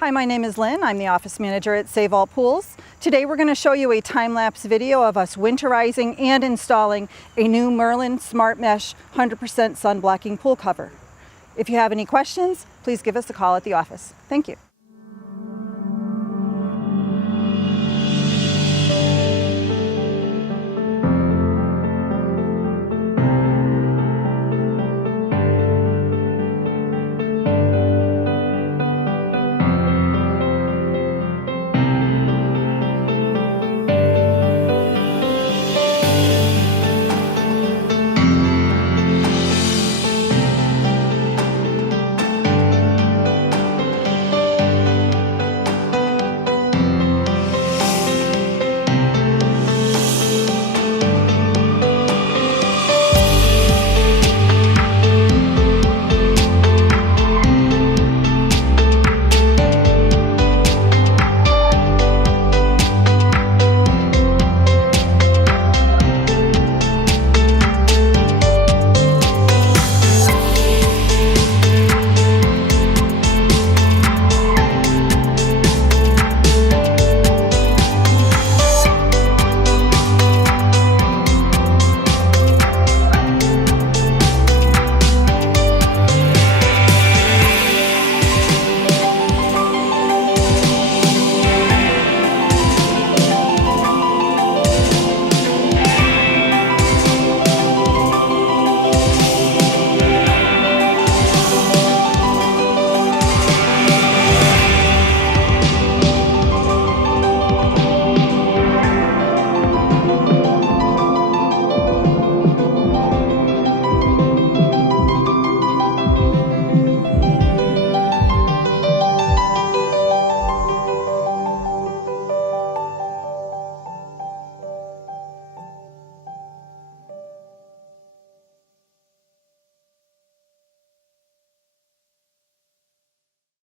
Hi, my name is Lynn. I'm the office manager at Save All Pools. Today we're going to show you a time-lapse video of us winterizing and installing a new Merlin Smart Mesh 100% sun blocking pool cover. If you have any questions, please give us a call at the office. Thank you.